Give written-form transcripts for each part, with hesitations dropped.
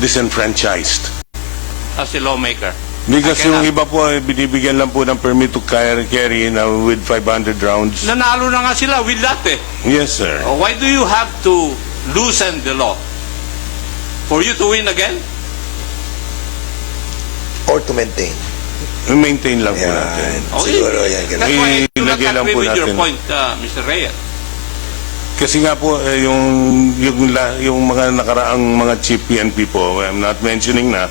disenfranchised. As a lawmaker. Because yung iba po, binibigyan lang po ng permit to carry na with 500 rounds. Nanalo na nga sila with that eh. Yes, sir. Why do you have to loosen the law? For you to win again? Or to maintain. Maintain lang po natin. Siguro yan. That's why I do not Ilagay lang agree po with your natin. point, Mr. Reyes. Kasi nga po, yung mga nakaraang mga chief PNP po, I'm not mentioning na,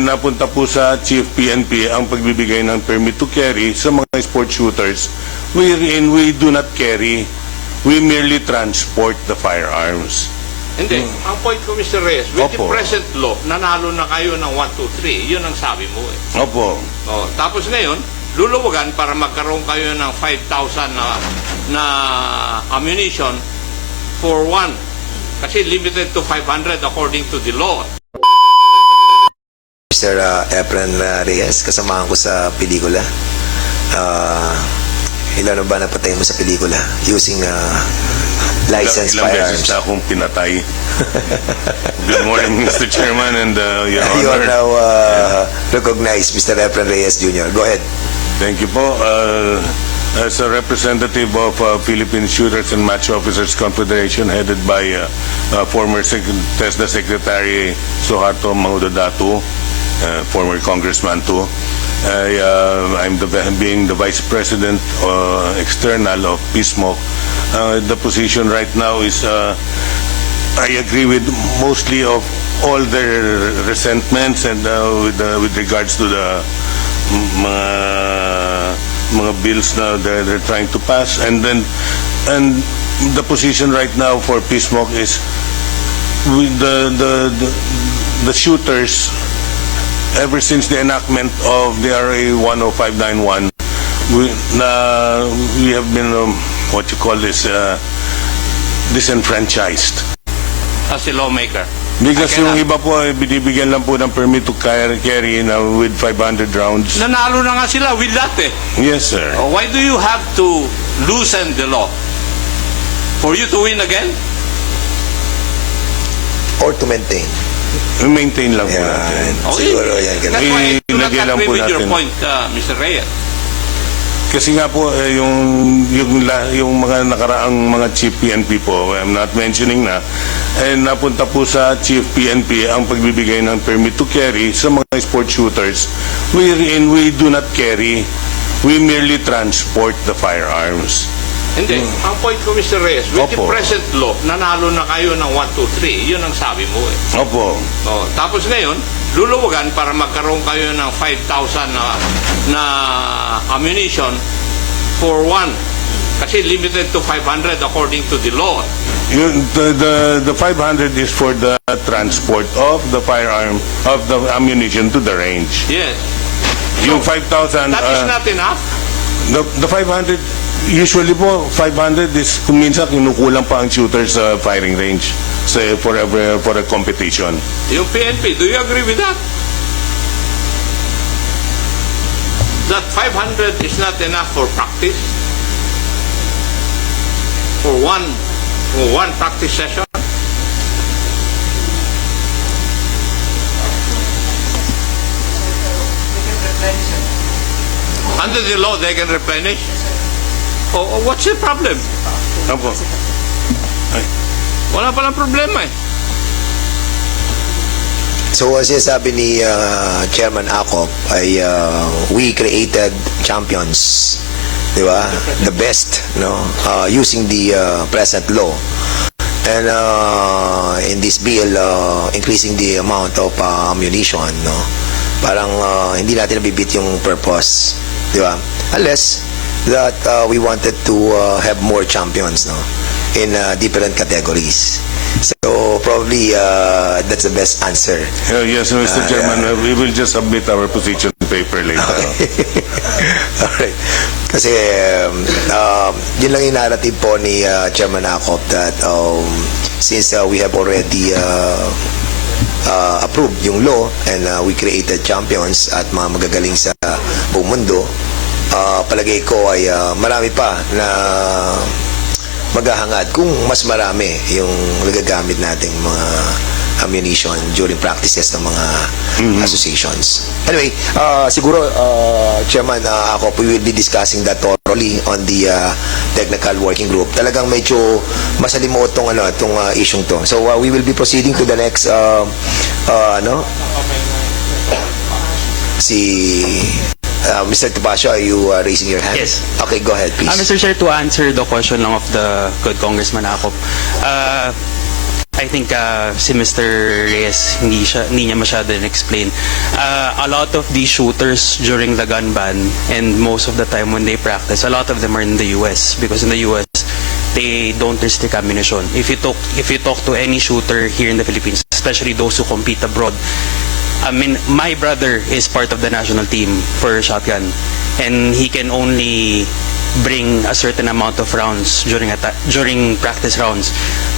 napunta po sa chief PNP ang pagbibigay ng permit to carry sa mga sport shooters wherein we do not carry, we merely transport the firearms. Hindi. Ang point ko, Mr. Reyes, with the Opo. present law, nanalo na kayo ng 1, 2, 3. Yun ang sabi mo eh. Opo. Tapos ngayon, luluwagan para magkaroon kayo ng 5,000 na ammunition for one. Kasi limited to 500 according to the law. Mr. EFREN Reyes, kasamahan ko sa pelikula. Ilan ba napatay mo sa pelikula using licensed Ilang firearms? beses na akong pinatay. Good morning, Mr. Chairman and Your Honor. You are now recognized, Mr. EFREN Reyes Jr. Go ahead. Thank you po. As a representative of Philippine Shooters and Match Officers Confederation headed by former TESDA Secretary Suharto Mangudadatu, former congressman too. I'm being the Vice President External of PISM. The position right now is I agree with mostly of all their resentments and with regards to the mga bills na they're trying to pass, and the position right now for PISM is with the shooters. Ever since the enactment of the RA 10591, we have been what you call this disenfranchised. As a lawmaker. Because yung iba po, binibigyan lang po ng permit to carry na with 500 rounds. Nanalo na nga sila with that eh. Yes, sir. Why do you have to loosen the law? For you to win again? Or to maintain. Maintain lang po natin. Siguro yan. That's why I do not Ilagay lang agree po with your natin. point, Mr. Reyes. Kasi nga po, yung mga nakaraang mga chief PNP po, I'm not mentioning na, napunta po sa chief PNP ang pagbibigay ng permit to carry sa mga sport shooters wherein we do not carry, we merely transport the firearms. Hindi. Ang point ko, Mr. Reyes, with the Opo. present law, nanalo na kayo ng 1, 2, 3. Yun ang sabi mo eh. Opo. Tapos ngayon, luluwagan para magkaroon kayo ng 5,000 na ammunition for one. Kasi limited to 500 according to the law. The 500 is for the transport of the firearm, of the ammunition to the range. Yes. Yung 5,000... That is not enough. The 500, usually po, 500 is kung minsan kinukulang pa ang shooter sa firing range for a competition. Yung PNP, do you agree with that? That 500 is not enough for practice? For one practice session? Under the law, they can replenish? What's the problem? Opo. Wala palang problema eh. So, sinasabi ni Chairman ACOP ay we created champions, di ba? The best, no? Using the present law. And in this bill, increasing the amount of ammunition, no? Parang hindi natin nabibit yung purpose, di ba? Unless that we wanted to have more champions, no? In different categories. So probably that's the best answer. Yes, Mr. Chairman, we will just submit our position paper later. Alright. Kasi yun lang yung narrative po ni Chairman ACOP that since we have already approved yung law and we created champions at mga magagaling sa buong mundo, palagay ko ay marami pa na maghahangad kung mas marami yung nagagamit nating mga ammunition during practices ng mga associations. Anyway, siguro, Chairman ako, we will be discussing that thoroughly on the technical working group. Talagang medyo masalimuot tong issue to. So we will be proceeding to the next Mr. Tapasio, are you raising your hand? Yes. Okay, go ahead, please. Mr. Chair, to answer the question lang of the good Congressman ACOP, I think si Mr. Reyes, hindi niya masyado explain. A lot of these shooters during the gun ban and most of the time when they practice, a lot of them are in the US because in the US, they don't restrict ammunition. If you talk to any shooter here in the Philippines, especially those who compete abroad, I mean, my brother is part of the national team for shotgun, and he can only bring a certain amount of rounds during practice rounds.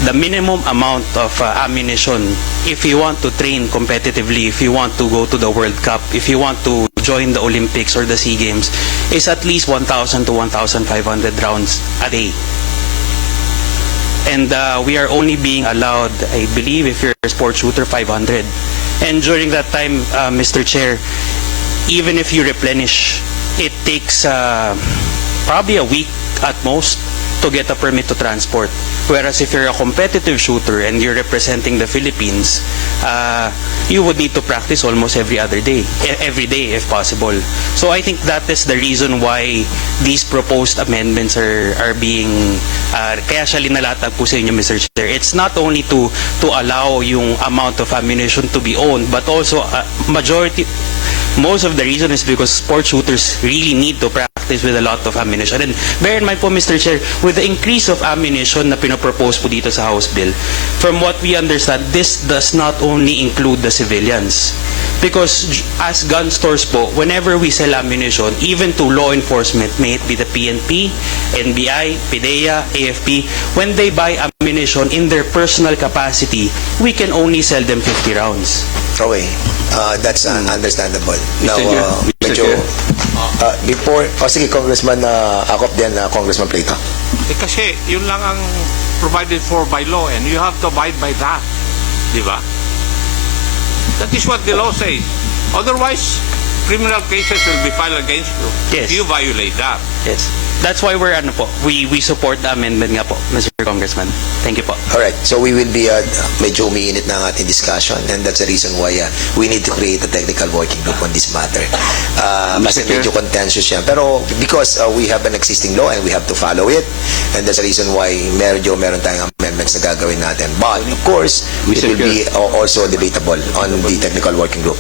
The minimum amount of ammunition, if you want to train competitively, if you want to go to the World Cup, if you want to join the Olympics or the SEA Games, is at least 1,000 to 1,500 rounds a day. And we are only being allowed, I believe, if you're a sports shooter, 500. And during that time, Mr. Chair, even if you replenish, it takes probably a week at most to get a permit to transport. Whereas if you're a competitive shooter and you're representing the Philippines, you would need to practice almost every day if possible. So I think that is the reason why these proposed amendments are being kaya siya linalatag po sa inyo, Mr. Chair. It's not only to allow yung amount of ammunition to be owned, but also most of the reason is because sports shooters really need to practice with a lot of ammunition. And bear in mind po, Mr. Chair, with the increase of ammunition na pinopropose po dito sa House Bill, from what we understand, this does not only include the civilians. Because as gun stores po, whenever we sell ammunition, even to law enforcement, may it be the PNP, NBI, PDEA, AFP, when they buy ammunition in their personal capacity, we can only sell them 50 rounds. Okay. That's understandable. Now, Mr. medyo, Chair. before, sige, Congressman ACOP din, Congressman Plato. Kasi yun lang ang provided for by law and you have to abide by that. Di ba? That is what the law says. Otherwise, criminal cases will be filed against you if Yes. you violate that. Yes. That's why we support the amendment nga po, Mr. Congressman. Thank you po. Alright, so we will be, medyo umiinit na ang ating discussion, and that's the reason why we need to create a technical working group on this matter. Kasi medyo contentious yan. Pero because we have an existing law and we have to follow it, and that's the reason why meron tayong amendments na gagawin natin. But, of course, it will be also debatable on the technical working group.